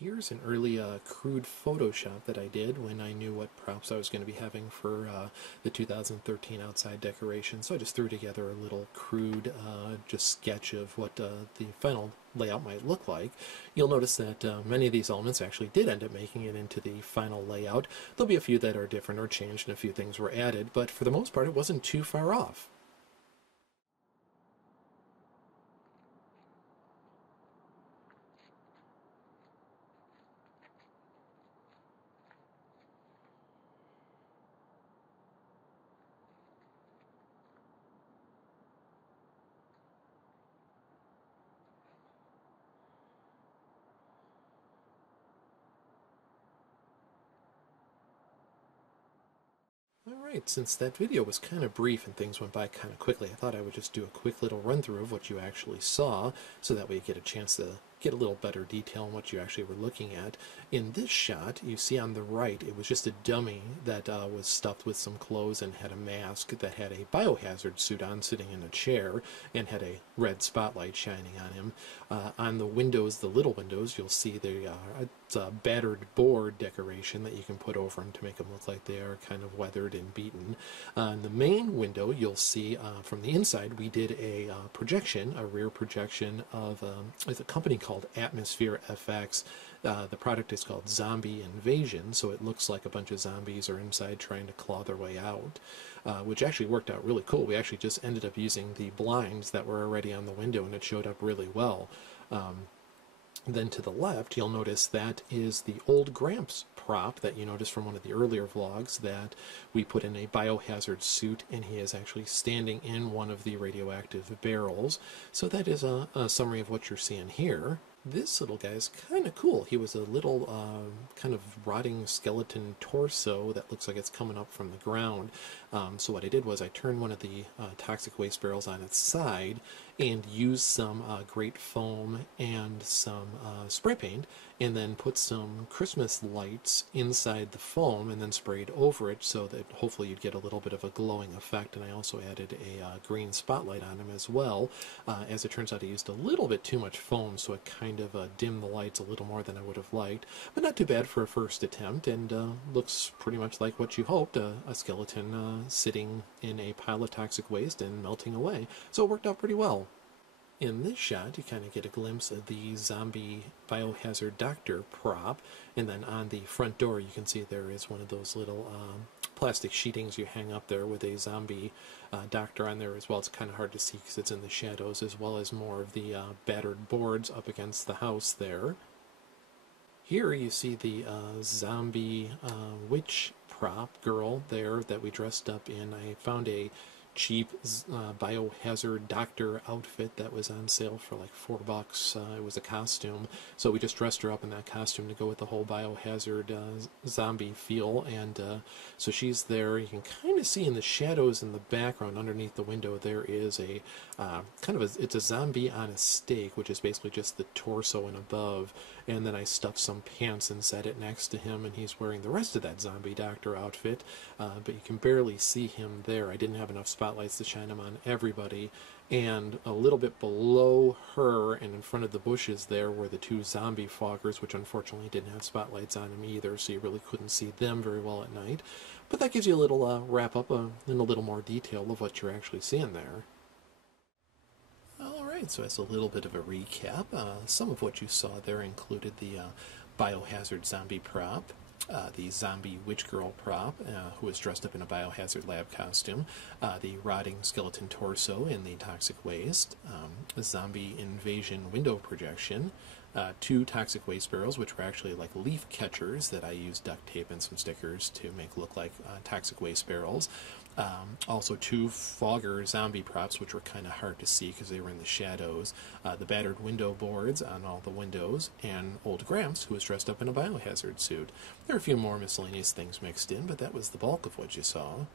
Here's an early crude Photoshop that I did when I knew what props I was going to be having for the 2013 outside decoration. So I just threw together a little crude just sketch of what the final layout might look like. You'll notice that many of these elements actually did end up making it into the final layout. There'll be a few that are different or changed and a few things were added, but for the most part it wasn't too far off. Alright, since that video was kind of brief and things went by kind of quickly, I thought I would just do a quick little run through of what you actually saw, so that way you get a chance to get a little better detail on what you actually were looking at. In this shot, you see on the right, it was just a dummy that was stuffed with some clothes and had a mask that had a biohazard suit on, sitting in a chair, and had a red spotlight shining on him. On the windows, the little windows, you'll see it's a battered board decoration that you can put over them to make them look like they are kind of weathered and beaten. On the main window, you'll see from the inside, we did a projection, a rear projection of it's a company called Atmosphere FX. The product is called Zombie Invasion, so it looks like a bunch of zombies are inside trying to claw their way out, which actually worked out really cool. We actually just ended up using the blinds that were already on the window, and it showed up really well. Then to the left, you'll notice that is the old Gramps prop that you noticed from one of the earlier vlogs, that we put in a biohazard suit, and he is actually standing in one of the radioactive barrels. So that is a summary of what you're seeing here. This little guy is kind of cool. He was a little kind of rotting skeleton torso that looks like it's coming up from the ground. So what I did was I turned one of the toxic waste barrels on its side and used some great foam and some spray paint, and then put some Christmas lights inside the foam and then sprayed over it so that hopefully you'd get a little bit of a glowing effect. And I also added a green spotlight on him as well. As it turns out, I used a little bit too much foam, so it kind of dimmed the lights a little more than I would have liked, but not too bad for a first attempt, and looks pretty much like what you hoped, a skeleton sitting in a pile of toxic waste and melting away. So it worked out pretty well. In this shot, you kind of get a glimpse of the zombie biohazard doctor prop, and then on the front door you can see there is one of those little plastic sheetings you hang up there with a zombie doctor on there as well. It's kind of hard to see because it's in the shadows, as well as more of the battered boards up against the house there. Here you see the zombie witch prop girl there that we dressed up in. I found a cheap biohazard doctor outfit that was on sale for like $4. It was a costume, so we just dressed her up in that costume to go with the whole biohazard zombie feel. And so she's there. You can kind of see in the shadows in the background underneath the window there is a it's a zombie on a stake, which is basically just the torso and above, and then I stuffed some pants and set it next to him, and he's wearing the rest of that zombie doctor outfit, but you can barely see him there. I didn't have enough spotlights to shine him on everybody, and a little bit below her and in front of the bushes there were the two zombie foggers, which unfortunately didn't have spotlights on them either, so you really couldn't see them very well at night. But that gives you a little wrap-up in a little more detail of what you're actually seeing there. Alright, so as a little bit of a recap, some of what you saw there included the biohazard zombie prop, the zombie witch girl prop, who was dressed up in a biohazard lab costume, the rotting skeleton torso in the toxic waste, a zombie invasion window projection, two toxic waste barrels, which were actually like leaf catchers that I used duct tape and some stickers to make look like toxic waste barrels. Also two fogger zombie props, which were kind of hard to see because they were in the shadows, the battered window boards on all the windows, and old Gramps, who was dressed up in a biohazard suit. There are a few more miscellaneous things mixed in, but that was the bulk of what you saw.